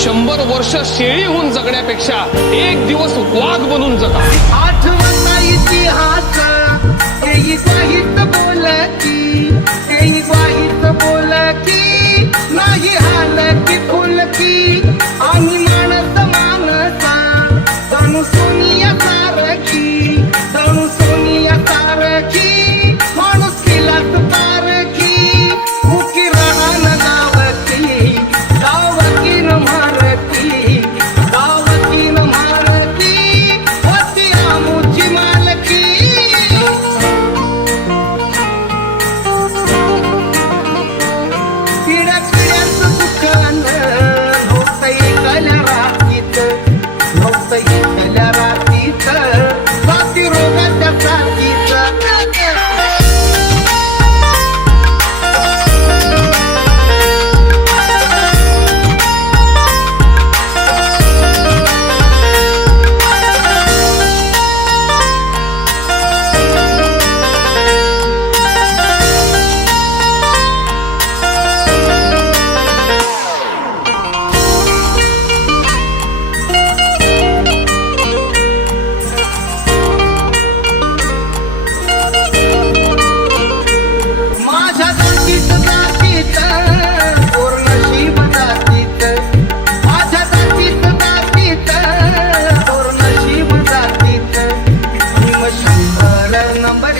100 वर्ष शेळी होऊन जगण्यापेक्षा एक दिवस वाघ बनून जगा. आठवता इतिहास तेही ग्वाहीत बोलकी, तेही ग्वाहीत बोलकी, नाही हालकी फुलकी आम्ही माणस मानसा जणू सोनिया सारखी, जणू सोनिया सारखी माणूस केलाच पारखी. उकी राहण गावकी, गावकी न मारकी, गावकी न मारकी होती आमुची मालकी. पिढ्या पिढ्यांचं दुकान नव्हतं एकल्या रात्रीत, नव्हतं एकल्या रात्रीत साथी रोगाच्या साथीत. माझ्या जातीत जातीत पोर नशीब जातीत, माझ्या जातीत जातीत पोर नशीब जातीत. मी 100 नंबर